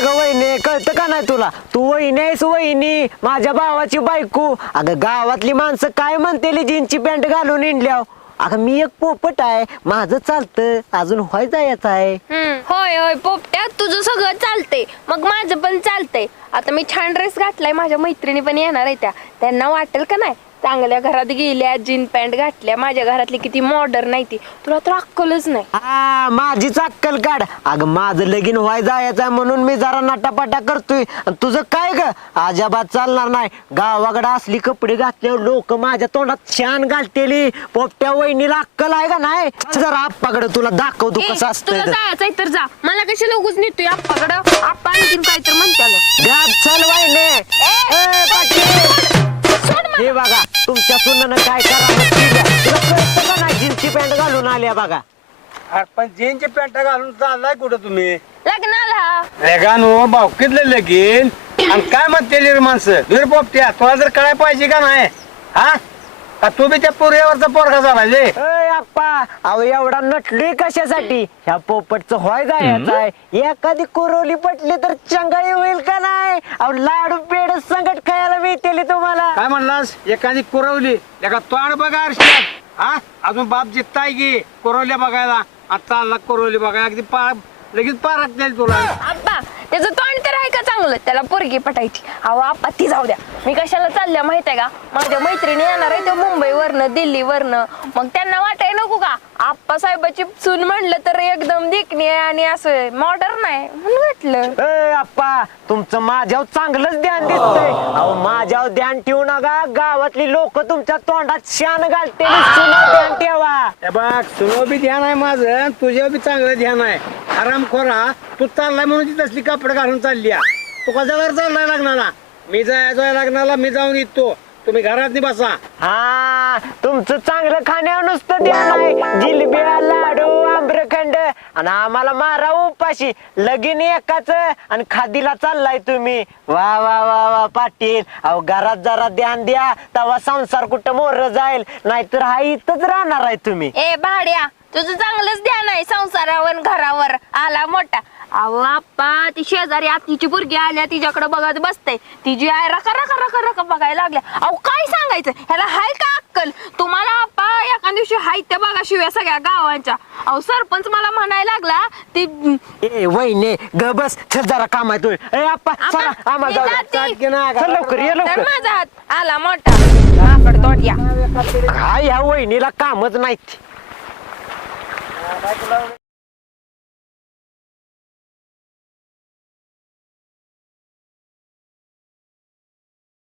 ग वहिनी, कळतं का नाही तुला? तू वहिनी आहेस वहिनी, माझ्या भावाची बायको. अगं गावातली माणसं काय म्हणतेली जीनची पॅन्ट घालून इंडल्याव. अगं मी एक पोपट आहे, माझं चालतं, अजून व्हाय जायचं आहे. होय होय पोपट्या, तुझं सगळं चालतंय, मग माझं पण चालतंय. आता मी छान ड्रेस घातलाय, माझ्या मैत्रिणी पण येणार आहे, त्यांना वाटेल का नाही? चांगल्या घरात गेल्या, जीन पॅन्ट घातल्या, माझ्या घरातली किती मॉडर्न आहे ती, तुला तर अक्कलच नाही. हा, माझीच अक्कल काढ. अगं माझं लगीन व्हाय जायचं आहे म्हणून मी जरा नटापटा करतोय. आणि तुझं काय ग? अजिबात चालणार नाही. गावाकडे असली कपडे घातल्यावर लोक माझ्या तोंडात छान घालतेली. पोपट्या वहिनीला अक्कल आहे का नाही? जरा आप्पाकडे तुला दाखवतो कसं असतं. तुला जायचंय तर जा, मला कशी लोकच नेतोय आप्पाकडं? आप्पा आणखीन काय तर म्हणत्याला. चल वहिनी. हे बघा तुमच्या सुनानं काय करा जीन्सची पॅन्ट घालून आल्या बघा. अरे पण जीनची पॅन्ट घालून चाललाय कुठं तुम्ही? लग्नाला. रेगानो भावकीतलं लगीन आणि काय म्हणते रे माणसं? दुर पोपट्या, तुला जर कळाय पाहिजे का नाही? हा, का तू बी त्या पोरीवरचा पोरगा झाला रे? अप्पा, अहो एवढा नटलोय कशासाठी? ह्या पोपटचं व्हाय जायचं आहे. एखादी कुरवली पटली तर चंगाळी होईल का नाही? अहो लाडू पेड संकट खायला मिळतेली तुम्हाला. काय म्हणलास? एखादी कुरवली एका तोंड बघा आरशात. हा, अजून बाप जित्ताय की कुरवल्या बघायला. आता चालला कुरवली बघायला, अगदी लगेच पारात जाईल तुला. आप्पा, त्याचं तोंड तर आहे का चांगलं? त्याला पोरगी पटायची. अहो आप्पा, ती जाऊ द्या. मी कशाला चालल्या माहितीये का? माझ्या मैत्रिणी येणार आहे, मुंबईवरनं दिल्लीवरनं. मग त्यांना वाटाय नको का आप्पा साहेबाची सून म्हणलं तर एकदम देखणी आहे आणि असं मॉडर्न आहे म्हणून वाटलं. अप्पा, तुमचं माझ्यावर चांगलंच ध्यान दिसतंय. अहो माझ्यावर ध्यान ठेवू नका. गावातली लोक तुमच्या तोंडात शान घालते. ध्यान ठेवा. हे बघ, तुझं बी ध्यान आहे माझं, तुझ्या बी चांगलं ध्यान आहे. आरामखोरा, तू चाललाय म्हणून ती तसली कपडे घालून चालली. तू कशावर चाललाय लग्नाला? मी जायचोय लग्नाला, मी जाऊन येतो. तुम्ही घरात बसा. हा, तुमचं चांगलं खाण्यावर नुसतं ध्यान आहे. जिलब्या, लाडू, आम्रखंड आणि आम्हाला मारा उपाशी. लगीन एकाच आणि खादीला चाललाय तुम्ही. वा वा वा वा पाटील, अहो घरात जरा ध्यान द्या, तेव्हा संसार कुठं मोर जाईल. नाहीतर हा इथंच राहणार आहे तुम्ही. ए भाड्या, तुझं चांगलंच ध्यान आहे संसारावर, घरावर आला मोठा. अहो आप्पा, ती शेजारी आत्तीची पोरगी आल्या, तिच्याकडे बघत बसते. तिची आय रका रका रका रका बघायला लागल्या. अहो काय सांगायचं, ह्याला हाय का अक्कल? तुम्हाला आप्पा एका दिवशी हाय त्या बघा शिव्या सगळ्या गावांच्या. अहो सरपंच मला म्हणायला लागला ती. ए वहिनी ग बस, चल जरा काम आहे. ए आप्पा चला, आम्हाला जाऊ द्या. चल लवकर ये लवकर. माझा हात आला मोठा आकड तोड्या. काय ह्या वहिनीला कामच नाहीत.